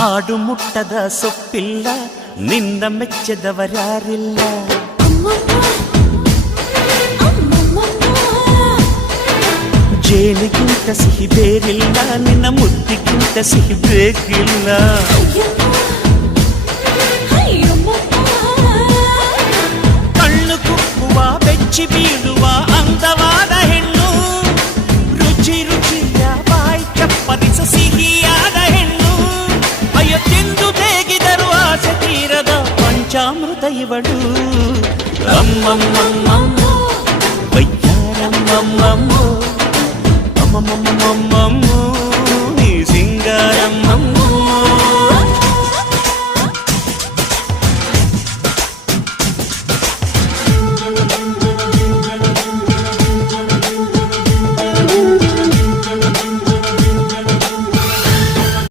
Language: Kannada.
ಆಡು ಮುಟ್ಟದ ಸೊಪ್ಪಿಲ್ಲ ನಿನ್ನ ಮೆಚ್ಚದವರ್ಯಾರಿಲ್ಲ ಜೇನಿಗಿಂತ ಸಿಹಿ ಬೇರಿಲ್ಲ ನಿನ್ನ ಮುದ್ದಿಗಿಂತ ಸಿಹಿ ಬೇಕಿಲ್ಲ ಕಣ್ಣು ಕುಕ್ಕುವ ಬೆಚ್ಚಿ ಬೀಳುವ ಅಂದವಾದ ಹೆಣ್ಣು ರುಚಿ ರುಚಿಯ ಬಾಯಿ ಚಪ್ಪರಿಸ ಸಿಹಿಯಾದ ಹೆಣ್ಣು ಅಯ್ಯೋ ತಿಂದು ಬೇಗಿದರು ಆಸೆ ತೀರದ ಪಂಚಾಮೃತ ಇವಳು ಅಮ್ಮಮ್ಮಮ್ಮಮ್ಮ ವೈದ್ಯಾರಮ್ಮಮ್ಮಮ್ಮ ಅಮ್ಮಮ್ಮಮ್ಮಮ್ಮ